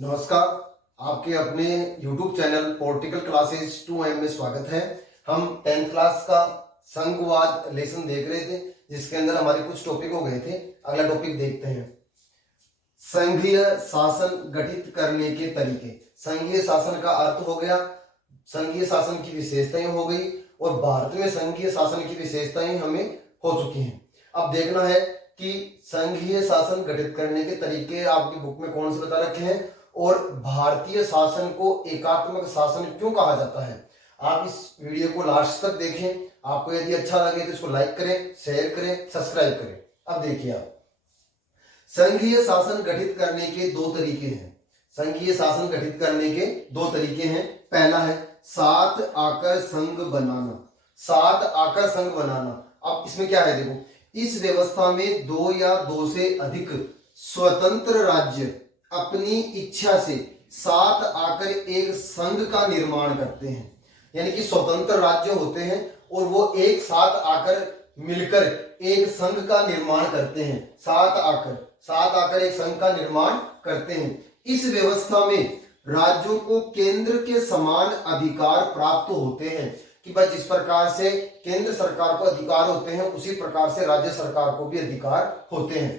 नमस्कार। आपके अपने YouTube channel political classes 2M में स्वागत है। हम 10th क्लास का संघवाद लेसन देख रहे थे, जिसके अंदर हमारे कुछ टॉपिक हो गए थे। अगला टॉपिक देखते हैं, संघीय शासन गठित करने के तरीके। संघीय शासन का अर्थ हो गया, संघीय शासन की विशेषताएं हो गई, और भारत में संघीय शासन की विशेषताएं हमें हो चुकी हैं। अब देखना है कि संघीय शासन गठित करने के तरीके आपकी बुक में कौन से बता रखे हैं, और भारतीय शासन को एकात्मक शासन क्यों कहा जाता है। आप इस वीडियो को लास्ट तक देखें। आपको यदि अच्छा लगे तो इसको लाइक करें, शेयर करें, सब्सक्राइब करें। अब देखिए, आप संघीय शासन गठित करने के दो तरीके हैं। संघीय शासन गठित करने के दो तरीके हैं। पहला है सात आकर संघ बनाना। सात आकर संघ बनाना। अब इसमें क्या है, देखो, इस व्यवस्था में दो या दो से अधिक स्वतंत्र राज्य अपनी इच्छा से साथ आकर एक संघ का निर्माण करते हैं। यानी कि स्वतंत्र राज्य होते हैं और वो एक साथ आकर मिलकर एक संघ का निर्माण करते हैं। साथ आकर एक संघ का निर्माण करते हैं। इस व्यवस्था में राज्यों को केंद्र के समान अधिकार प्राप्त होते हैं कि भाई जिस प्रकार से केंद्र सरकार को अधिकार होते हैं, उसी प्रकार से राज्य सरकार को भी अधिकार होते हैं।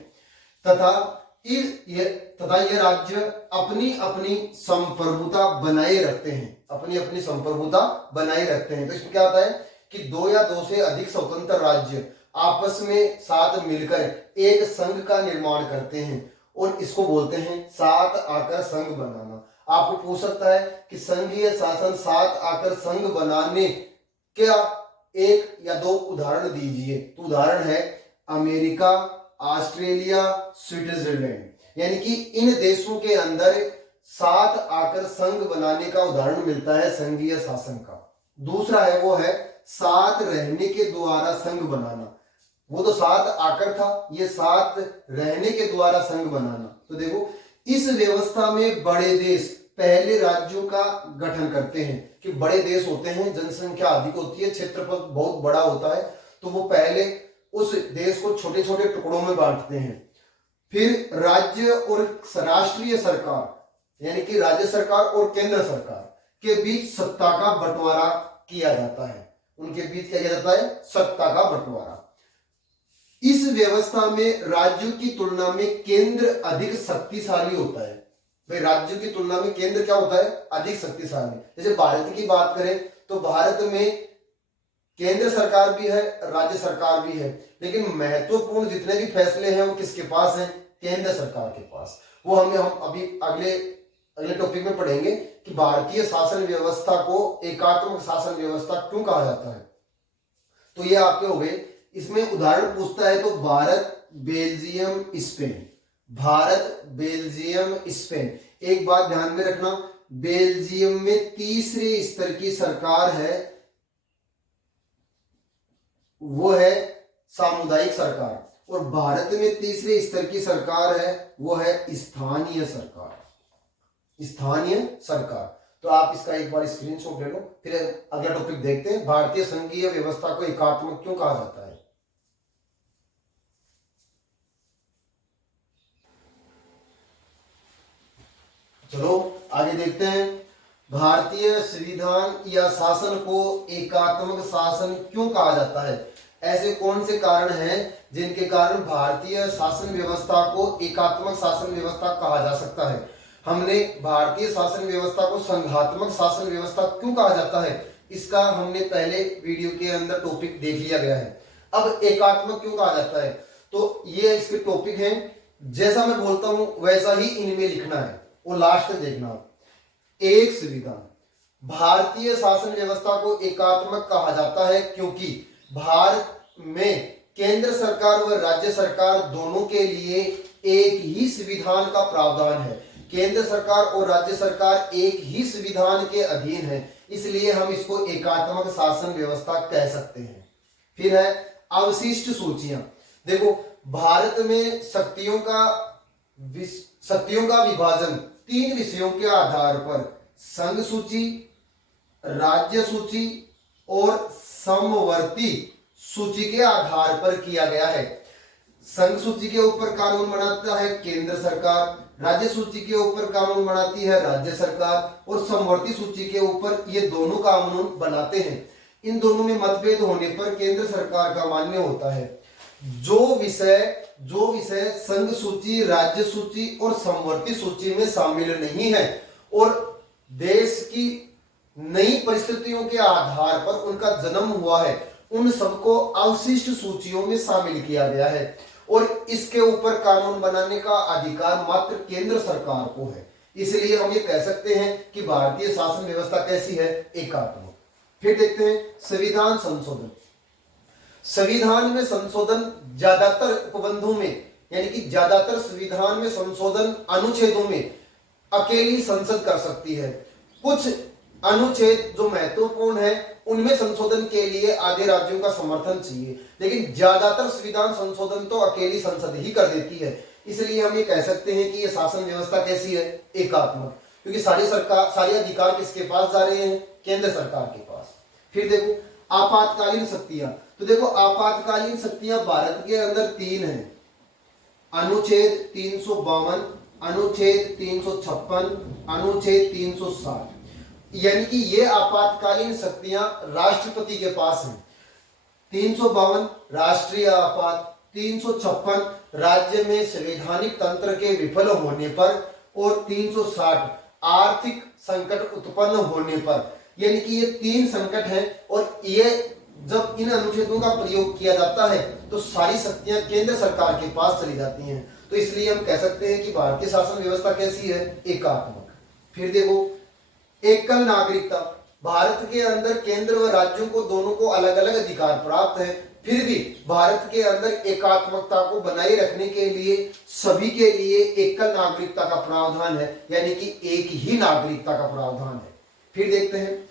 तथा ये राज्य अपनी अपनी संप्रभुता बनाए रखते हैं। अपनी अपनी संप्रभुता बनाए रखते हैं। तो इसमें क्या होता है कि दो या दो से अधिक स्वतंत्र राज्य आपस में साथ मिलकर एक संघ का निर्माण करते हैं, और इसको बोलते हैं साथ आकर संघ बनाना। आपको पूछ सकता है कि संघीय शासन साथ आकर संघ बनाने क्या एक या दो उदाहरण दीजिए। तो उदाहरण है अमेरिका, ऑस्ट्रेलिया, स्विट्जरलैंड। यानी कि इन देशों के अंदर साथ आकर संघ बनाने का उदाहरण मिलता है संघीय शासन का। दूसरा है वो है साथ रहने के द्वारा संघ बनाना। वो तो साथ आकर था, ये साथ रहने के द्वारा संघ बनाना। तो देखो, इस व्यवस्था में बड़े देश पहले राज्यों का गठन करते हैं। कि बड़े देश होते हैं, जनसंख्या अधिक होती है, क्षेत्रफल बहुत बड़ा होता है, तो वो पहले उस देश को छोटे छोटे टुकड़ों में बांटते हैं। फिर राज्य और राष्ट्रीय सरकार यानी कि राज्य सरकार और केंद्र सरकार के बीच सत्ता का बंटवारा किया जाता है। उनके बीच क्या किया जाता है? सत्ता का बंटवारा। इस व्यवस्था में राज्यों की तुलना में केंद्र अधिक शक्तिशाली होता है। भाई राज्यों की तुलना में केंद्र क्या होता है? अधिक शक्तिशाली। जैसे भारत की बात करें तो भारत में केंद्र सरकार भी है, राज्य सरकार भी है, लेकिन महत्वपूर्ण जितने भी फैसले हैं वो किसके पास हैं? केंद्र सरकार के पास। वो हम अभी अगले टॉपिक में पढ़ेंगे कि भारतीय शासन व्यवस्था को एकात्मक शासन व्यवस्था क्यों कहा जाता है। तो ये आपके हो गए। इसमें उदाहरण पूछता है तो Bharat, Belgium, Spain. Bharat, Belgium, Spain. एक बात ध्यान में रखना, बेल्जियम में तीसरे स्तर की सरकार है, वो है सामुदायिक सरकार, और भारत में तीसरे स्तर की सरकार है, वो है स्थानीय सरकार। स्थानीय सरकार। तो आप इसका एक बार स्क्रीनशॉट ले लो, फिर अगला टॉपिक देखते हैं, भारतीय संघीय व्यवस्था को एकात्मक क्यों कहा जाता है। चलो आगे देखते हैं, भारतीय संविधान या शासन को एकात्मक शासन क्यों कहा जाता है। ऐसे कौन से कारण हैं जिनके कारण भारतीय शासन व्यवस्था को एकात्मक शासन व्यवस्था कहा जा सकता है। हमने भारतीय शासन व्यवस्था को संघात्मक शासन व्यवस्था क्यों कहा जाता है, इसका हमने पहले वीडियो के अंदर टॉपिक देख लिया गया है। अब एकात्मक क्यों कहा जाता है, तो ये इसके टॉपिक हैं। जैसा मैं बोलता हूं वैसा ही इनमें लिखना है, वो लास्ट में देखना। एक संविधान। भारतीय शासन व्यवस्था को एकात्मक कहा जाता है क्योंकि भारत में केंद्र सरकार व राज्य सरकार दोनों के लिए एक ही संविधान का प्रावधान है। केंद्र सरकार और राज्य सरकार एक ही संविधान के अधीन है, इसलिए हम इसको एकात्मक शासन व्यवस्था कह सकते हैं। फिर है अवशिष्ट सूचियां। देखो, भारत में शक्तियों का विभाजन तीन विषयों के आधार पर संघ सूची, राज्य सूची और समवर्ती सूची के आधार पर किया गया है। संघ सूची के ऊपर कानून बनाता है केंद्र सरकार, राज्य सूची के ऊपर कानून बनाती है राज्य सरकार, और समवर्ती सूची के ऊपर ये दोनों कानून बनाते हैं। इन दोनों में मतभेद होने पर केंद्र सरकार का मान्य होता है। जो विषय संघ सूची, राज्य सूची और समवर्ती सूची में शामिल नहीं है और देश की नई परिस्थितियों के आधार पर उनका जन्म हुआ है, उन सबको अवशिष्ट सूचियों में शामिल किया गया है और इसके ऊपर कानून बनाने का अधिकार मात्र केंद्र सरकार को है। इसलिए हम ये कह सकते हैं कि भारतीय शासन व्यवस्था कैसी है, एकात्मक। फिर देखते हैं संविधान संशोधन। संविधान में संशोधन ज्यादातर उपबंधों में, यानी कि ज्यादातर संविधान में संशोधन अनुच्छेदों में अकेली संसद कर सकती है। कुछ अनुच्छेद जो महत्वपूर्ण है उनमें संशोधन के लिए आधे राज्यों का समर्थन चाहिए, लेकिन ज्यादातर संविधान संशोधन तो अकेली संसद ही कर देती है। इसलिए हम ये कह सकते हैं कि ये शासन व्यवस्था कैसी है, एकात्मक, क्योंकि सारे अधिकार किसके पास जा रहे हैं, केंद्र सरकार के पास। फिर देखो आपातकालीन शक्तियां, तो देखो आपातकालीन शक्तियां भारत के अंदर 3 हैं, अनुच्छेद 352, अनुच्छेद 356, अनुच्छेद 360, यानी कि ये आपातकालीन शक्तियां राष्ट्रपति के पास हैं। 352 राष्ट्रीय आपात, 356 राज्य में संवैधानिक तंत्र के विफल होने पर, और 360 आर्थिक संकट उत्पन्न होने पर। यानी कि ये 3 संकट हैं और ये जब इन अनुच्छेदों का प्रयोग किया जाता है तो सारी शक्तियां केंद्र सरकार के पास चली जाती हैं। तो इसलिए हम कह सकते हैं कि भारतीय शासन व्यवस्था कैसी है, एकात्मक। फिर देखो एकल नागरिकता, भारत के अंदर केंद्र व राज्यों को दोनों को अलग अलग अधिकार प्राप्त है, फिर भी भारत के अंदर एकात्मकता को बनाए रखने के लिए सभी के लिए एकल नागरिकता का प्रावधान है, यानी कि एक ही नागरिकता का प्रावधान है। फिर देखते हैं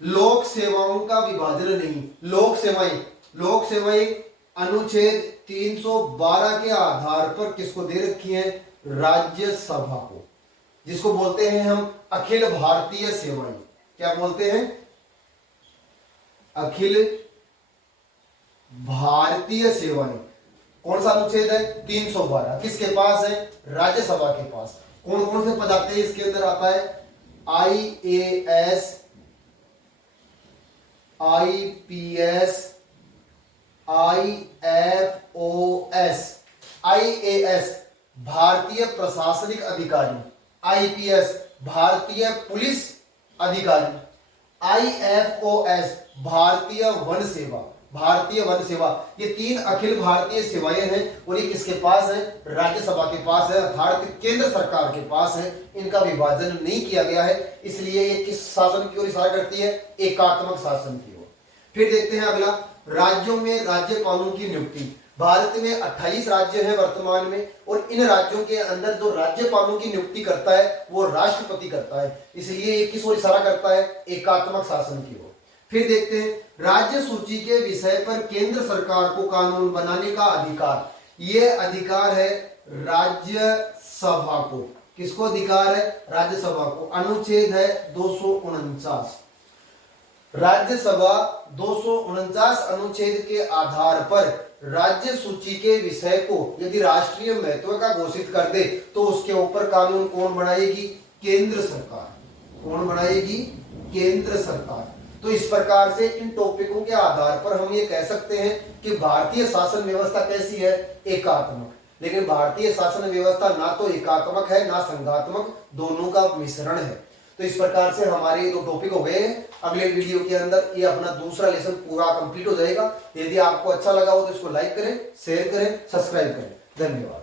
लोक सेवाओं का विभाजन नहीं। लोक सेवाएं अनुच्छेद 312 के आधार पर किसको दे रखी है, राज्यसभा को, जिसको बोलते हैं हम अखिल भारतीय सेवाएं। क्या बोलते हैं, अखिल भारतीय सेवाएं। कौन सा अनुच्छेद है, 312, किसके पास है, राज्यसभा के पास। कौन कौन से पद आते हैं इसके अंदर, आता है IAS, IPS, IFOS। IAS भारतीय प्रशासनिक अधिकारी, IPS भारतीय पुलिस अधिकारी, IFOS भारतीय वन सेवा। ये 3 अखिल भारतीय सेवाएं हैं और ये किसके पास है, राज्यसभा के पास है, अर्थात केंद्र सरकार के पास है। इनका विभाजन नहीं किया गया है, इसलिए ये किस शासन की ओर इशारा करती है, एकात्मक शासन की ओर। फिर देखते हैं अगला, राज्यों में राज्यपालों की नियुक्ति। भारत में 28 राज्य हैं वर्तमान में, और इन राज्यों के अंदर जो राज्यपालों की नियुक्ति करता है वो राष्ट्रपति करता है। इसलिए ये किस ओर इशारा करता है, एकात्मक शासन की ओर। फिर देखते हैं राज्य सूची के विषय पर केंद्र सरकार को कानून बनाने का अधिकार। ये अधिकार है राज्यसभा को। किसको अधिकार है, राज्यसभा को। अनुच्छेद है 249। राज्यसभा 249 अनुच्छेद के आधार पर राज्य सूची के विषय को यदि राष्ट्रीय महत्व का घोषित कर दे तो उसके ऊपर कानून कौन बनाएगी, केंद्र सरकार। कौन बनाएगी, केंद्र सरकार। तो इस प्रकार से इन टॉपिकों के आधार पर हम ये कह सकते हैं कि भारतीय शासन व्यवस्था कैसी है, एकात्मक। लेकिन भारतीय शासन व्यवस्था ना तो एकात्मक है ना संघात्मक, दोनों का मिश्रण है। तो इस प्रकार से हमारे ये 2 टॉपिक हो गए हैं। अगले वीडियो के अंदर ये अपना दूसरा लेसन पूरा कंप्लीट हो जाएगा। यदि आपको अच्छा लगा हो तो इसको लाइक करें, शेयर करें, सब्सक्राइब करें। धन्यवाद।